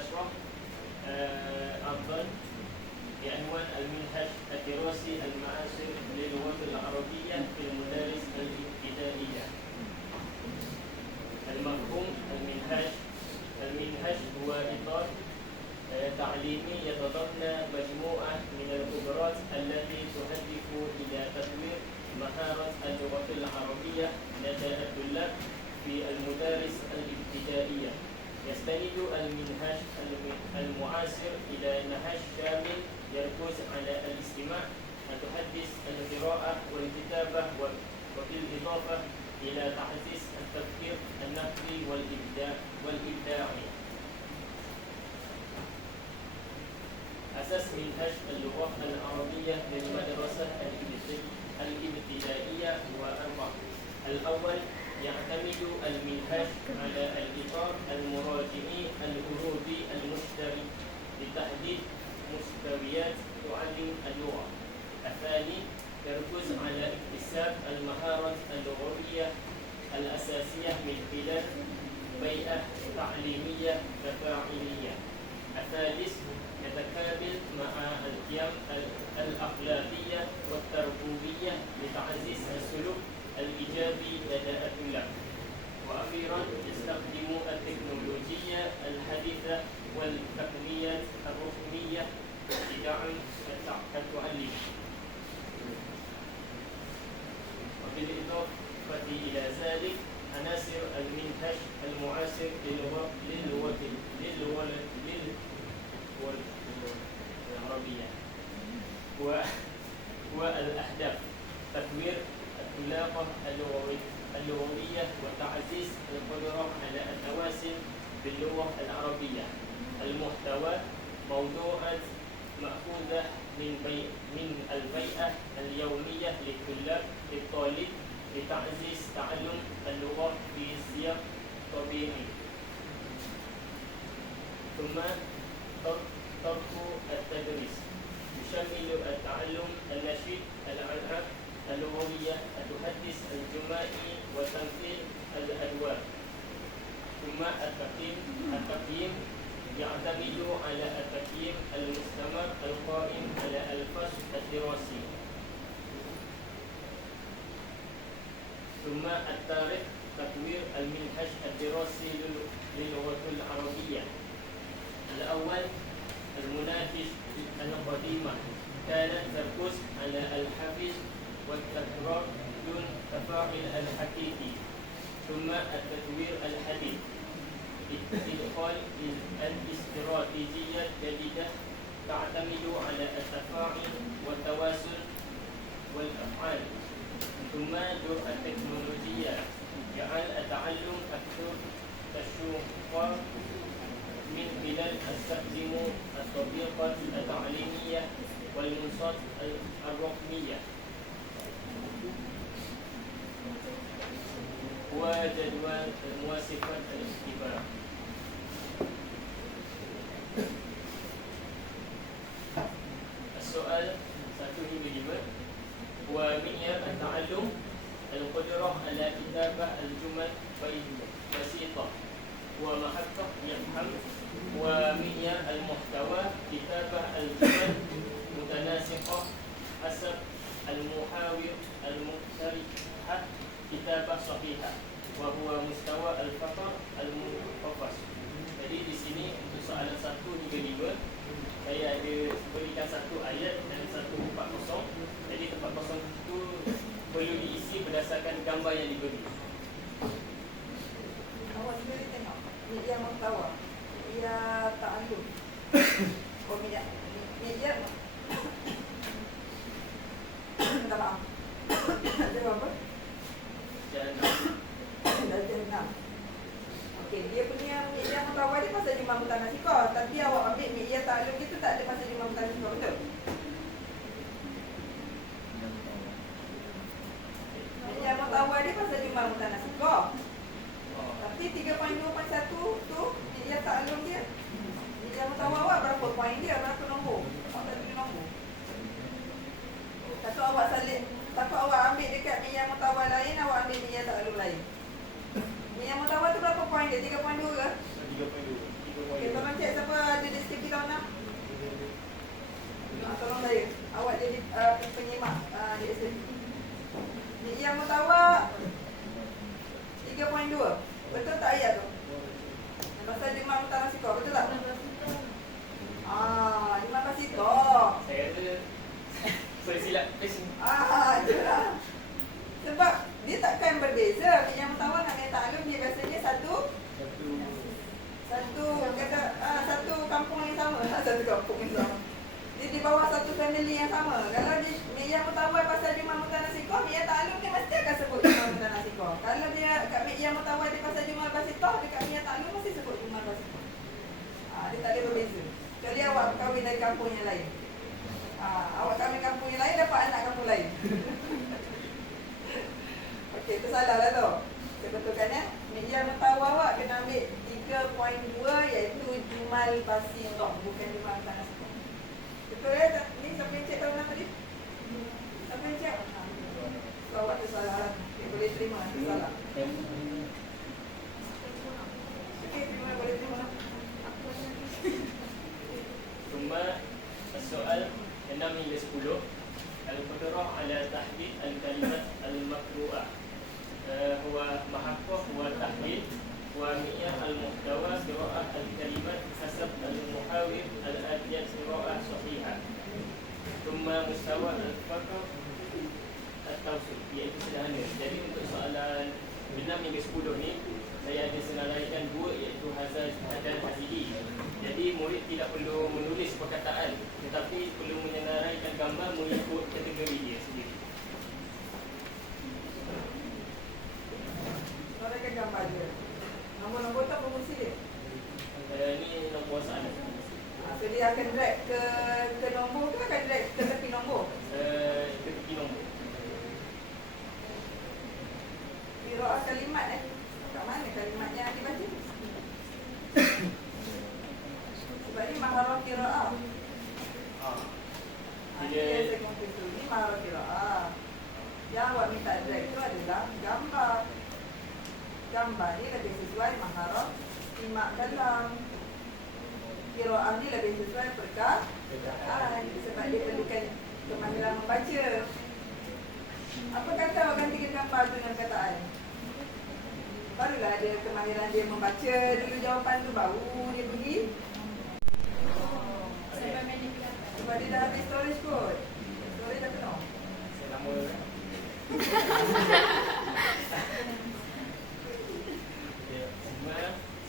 بشرة أفضل بعنوان المنهج الدراسي المعاصر للغة العربية في المدارس الابتدائية. المفهوم المنهج هو إطار تعليمي يتضمن مجموعة من القدرات التي تهدف إلى تطوير مهارة اللغة العربية لدى الطلاب في المدارس الابتدائية. يستند المنهج المعاصر إلى نهج شامل يركز على الاستماع، التحدث، القراءة والكتابة، وبالإضافة إلى تعزيز التفكير النقدي والإبداعي. أساس منهج اللغة العربية للمدرسة الابتدائية هو 4. الأول، يعتمد المنهج على الإطار المراجعي الحروفي المشترك لتحديد مستويات تعلم اللغة. الثاني، يركز على اكتساب المهارات اللغوية الأساسية من خلال بيئة تعليمية تفاعلية. الثالث، يتكامل مع القيم الأخلاقية والتربوية لتعزيز السلوك الإيجابي لدى الطلاب. وأخيرا، يستخدم التكنولوجيا الحديثة والتقنيات الرقمية لدعم التعليم. وبالإضافة إلى ذلك، عناصر المنهج المعاصر للغة العربية والأهداف: تطوير الطلاقة اللغوية وتعزيز القدرة على التواصل باللغة العربية. المحتوى: موضوعات مأخوذة من البيئة اليومية للطالب لتعزيز تعلم اللغة في سياق طبيعي. ثم طرح التدريس يشمل التعلم النشيط، الألعاب اللغوية، التحدث الجماعي، وتمثيل الأدوار. ثم التقييم يعتمد على التقييم المستمر القائم على الفصل الدراسي. ثم التاريخ: تطوير المنهج الدراسي للغة العربية. الأول، المناهج القديمة كانت تركز على الحفظ والتكرار دون التفاعل الحقيقي. ثم التطوير الحديث: إدخال الاستراتيجيات الجديدة تعتمد على التفاعل والتواصل والأفعال. ثم دور التكنولوجيا: جعل التعلم أكثر تشويقا من خلال استخدام التطبيقات التعليمية والمنصات الرقمية. وجدول مواصفات الاختبار. السؤال 1-5. هو معيار التعلم: القدرة على كتابة الجمل بسيطة ومحقق يفهم. ومعيار المحتوى: كتابة الجمل متناسقة حسب المحاور المقترحة، كتابة صحيحة، وهو مستوى الفقر المحفظ. Jadi di sini untuk soalan 1-5 saya ada berikan satu ayat dan satu tempat kosong. Jadi tempat kosong itu perlu diisi berdasarkan gambar yang diberi. Awak sendiri tengok media muhtawa, media ta'alum. Oh, media minta maaf. Ada apa? Jangan. Okey, dia punya media muhtawa dia pasal Jumaat Mutanasikoh, tapi awak ambil media ta'alum itu tak ada pasal Jumaat Mutanasikoh, betul? Media muhtawa dia pasal Jumaat Mutanasikoh. Tapi 3.2.1 tu media ta'alum dia. Media muhtawa awak berapa poin dia? Berapa nombor? Awak tak tulis nombor. Takut awak salin, takut awak ambil dekat media muhtawa lain, awak ambil media ta'alum lain. Media muhtawa tu berapa poin dia? 3.2 ke? 3.2. Okey, tolong cek siapa Mak. Di SD. Mi'yah mutawak 3.2. Betul tak ayat tu? Pasal jumlah mutanasikoh, betul tak? Jumlah basitoh. Saya kata sorry silap Itulah. Sebab dia takkan berbeza. Mi'yah mutawak dengan mi'yah ta'alum dia biasanya satu kampung yang sama. Satu kampung yang sama. Dia di bawah satu family yang sama. Kalau dia mi'yah mutawal pasal jumlah mutanasikoh, mi'yah ta'alum dia mesti akan sebut jumlah mutanasikoh. Kalau dia kat mi'yah mutawal dia pasal jumlah basitoh, dekat mi'yah ta'alum mesti sebut jumlah basitoh. Dia tak ada berbeza. Kecuali awak kahwin dari kampung yang lain. Awak kahwin kampung yang lain, dapat anak kampung lain. Okey, itu salah lah tu. Saya betulkan ya. Mi'yah mutawal awak kena ambil 3.2 iaitu jumal basitoh, bukan jumlah mutanasikoh. Betul ya? Ni siapa yang cek tahu nama tadi? Siapa yang cek? So, awak tersalah. Okay, boleh terima tersalah. Okay, terima, boleh terima. Cuma soal 6 hingga 10 Al-Qudrah ala tahdid al-kalimat al-makru'ah huwa mahaqqah wa tahdid wa mi'yah al-muhtawa qira'ah al-kalimat hasab al-muhawir al-adiyat qira'ah sahihah thumma mustawa al-faqah at-tawsif, iaitu sederhana. Jadi untuk soalan 6 hingga 10 ni saya ada senaraikan dua, iaitu hazaz dan hazili. Jadi murid tidak perlu menulis perkataan, tetapi perlu menyenaraikan gambar mengikut kategori dia sendiri. Senaraikan gambar dia. Nombor-nombor tu apa fungsi dia? Ni nombor soalan. So dia akan drag ke nombor ke akan drag ke tepi nombor? Ke tepi nombor. Qira'ah kalimat kat mana kalimat yang dibaca? Sebab ni maharah qira'ah. Saya confuse tu. Ni maharah qira'ah. Yang awak minta drag tu adalah gambar. Gambar ni lebih sesuai maharah simak dalam. Qira'ah ni lebih sesuai perkataan sebab dia perlukan kemahiran membaca. Apa kata awak gantikan gambar tu dengan perkataan? Barulah ada kemahiran dia membaca dulu jawapan tu, baru dia pergi. Sebab dia dah habis storage kot. Storage dah penuh. Saya lama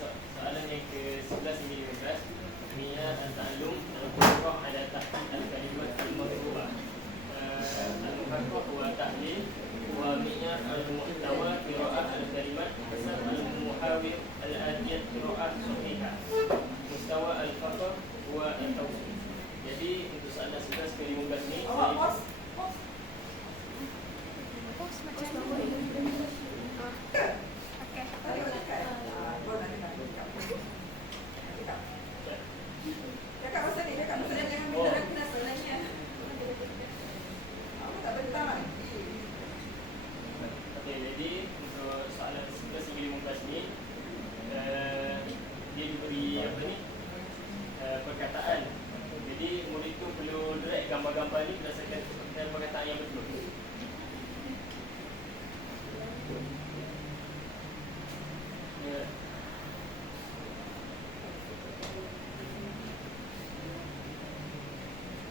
soalan yang ke-11 hingga 15 mi'yah al-ta'allum al-qudrah ala tahdid al-kalimat al-makru'ah al-muhaqqaq wa tahlil wa mi'yah al-muhtawa qira'ah al-kalimat hasab al-muhawir al-adiyat qira'ah sahihah mustawa al-faqah wa al-tawsif. Jadi untuk soalan 11 ke 15 ni Awak pause. Macam mana? Okey. Tadi awak cakap. Baru nak dengar. Cakap pasal ni, cakap pasal ni. Jangan minta aku nak sebenarnya. Awak tak bentang lagi. Okey, jadi untuk soalan 11 hingga 15 ni dia diberi apa ni? Perkataan. Jadi murid tu perlu drag gambar-gambar ni berdasarkan perkataan yang betul. Ya.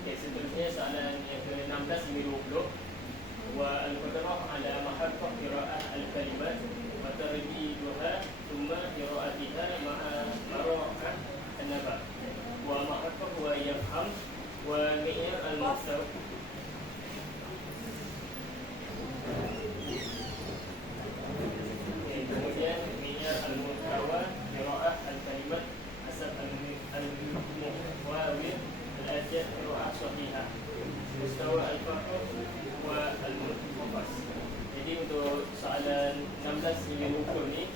Okey, seterusnya soalan yang ke-16 hingga 20 wa al-qudrah ala mahaqqah qira'ah al-kalimat wa tarjiduha thumma qira'atiha ma'a mara'ah an-naba wa mahaqqah wa yafham wa mi'yar al-mustawa. Kemudian mi'yar al-mustawa qira'ah al-kalimat hasab al-muhawir al-adiyat qira'ah sahihah mustawa al-faqah wa al-muhafaz. Jadi untuk soalan 16 hingga 20 ni,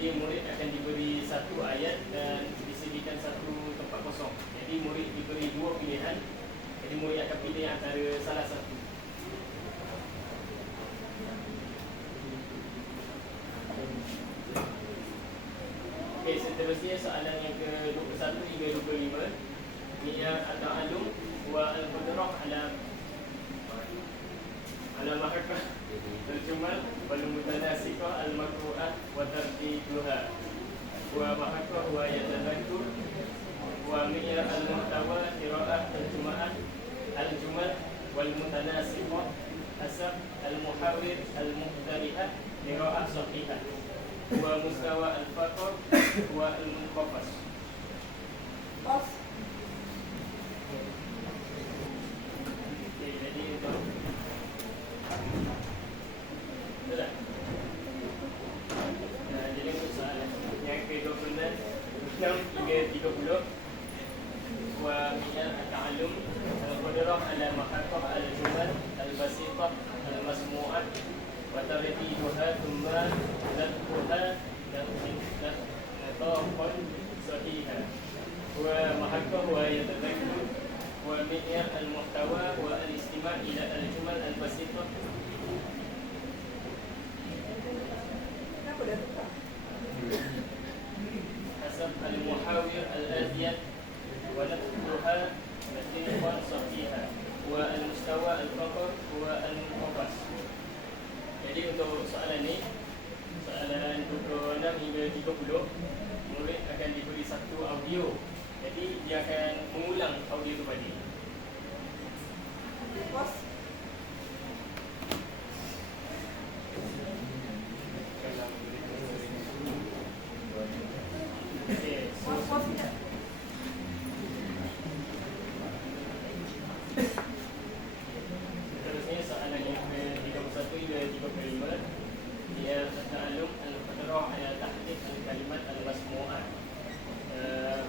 jadi murid akan diberi satu ayat dan disediakan satu tempat kosong. Jadi murid diberi dua pilihan. Jadi murid akan pilih antara salah satu. Okey, seterusnya soalan yang ke-21 hingga 25. Mi'yah at-ta'allum wa al-qudrah ala mahakah terjumal wal mutanasiqah al makru'ah wa tartibuha wa mahakah wa yatadakkur wa mi'yar al muhtawa qira'ah al jumal wal mutanasiqah hasab al muhawir al muhtari'ah qira'ah sahihah wa mustawa al faqr wa al munqafas. Pos. Okay, jadi itu betul tak? Jadi untuk soalan yang ke-26 hingga 30 wa mi'al at-ta'allum al-qadrah ala mahaqah al-jumal al-basitah al-masmu'ah wa tartibuha thumma nadhuha nataqan sahiha wa mahaqah wa yatadhakkur wa mi'yar al-muhtawa wa al-istima' ila al-jumal al-basitah. Kenapa dah tukar? حسب المحاور الآتية ونفذها نتيجة صحيحة والمستوى الفقر هو المنقبس. Jadi untuk soalan ni, soalan 26 hingga 30, murid akan diberi satu audio. Jadi dia akan mengulang audio tu balik. Pos. Okay, so Pos sekejap. seterusnya soalan yang ke-31 hingga 35, dia ta'allum al-qadrah ala tahdid al-kalimat al-masmu'ah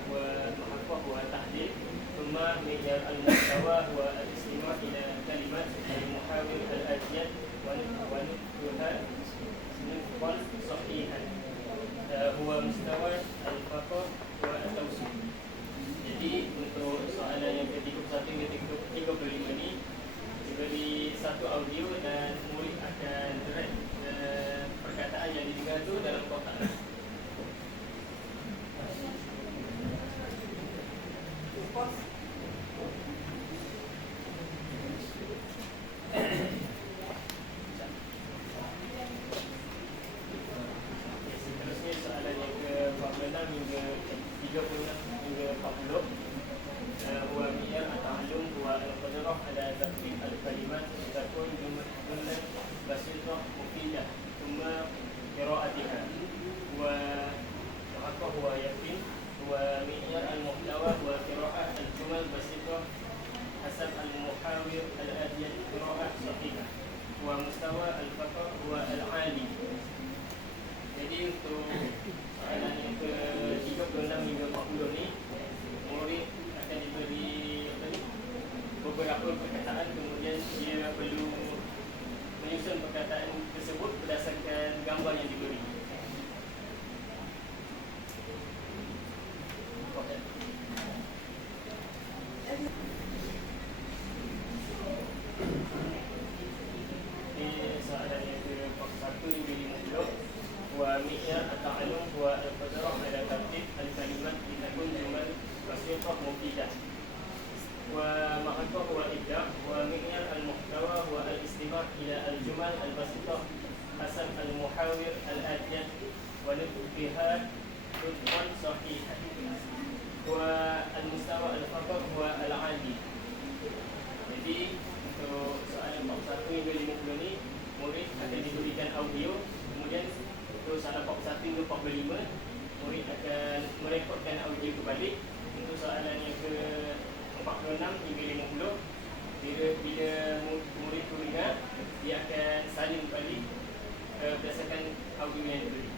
wa muhaqqaq wa tahdid thumma mi'yar al-muhtawa wa al-istima' ila kalimat al-muhawir al-atiyat wa nutquha nutqan sahihan huwa mustawa al-faqr wa at-tawsif. Jadi untuk soalan yang ke-31 hingga 35 ni diberi satu audio dan murid akan direct perkataan yang didengar tu dalam kotak. Pos. Okay, seterusnya soalan yang ke-46 hingga 36 hingga 40. Huwa mi'yar at-ta'allum huwa al-qadrah ala tartib al-kalimat takun jumlan basitah mufidah thumma qira'atiha wa maka huwa yakin wa mi'yar al-muhtawa wa qira'ah al-jumal basitah hasab al-muhawir al-adiyat qira'ah sahihah wa mustawa al-faqr huwa al-'ali. Jadi untuk soalan yang ke-36 hingga 40 ni, murid akan diberi beberapa perkataan, kemudian dia perlu menyusun perkataan tersebut berdasarkan gambar yang diberi. Okay. Soalan yang ke-41 hingga 50, wa mi'yar at-ta'allum huwa al-qadrah ala tartib al-kalimat litakun jumal basitah mufidah wa mahaqah wa ibda' wa mi'yar al-muhtawa wa al-istima' ila al-jumal al-basitah hasab al-muhawir al-atiyat wa nutbiha nutqan sahihan wa al-mustawa al-faqr wa al-'ali. Jadi untuk soalan 41 hingga 50 ni, murid akan diberikan audio, kemudian untuk soalan 41 hingga 45, murid akan merekodkan audio kembali. Untuk soalan yang ke-46 hingga 50, bila murid tu dengar, dia akan salin kembali berdasarkan audio yang diberi.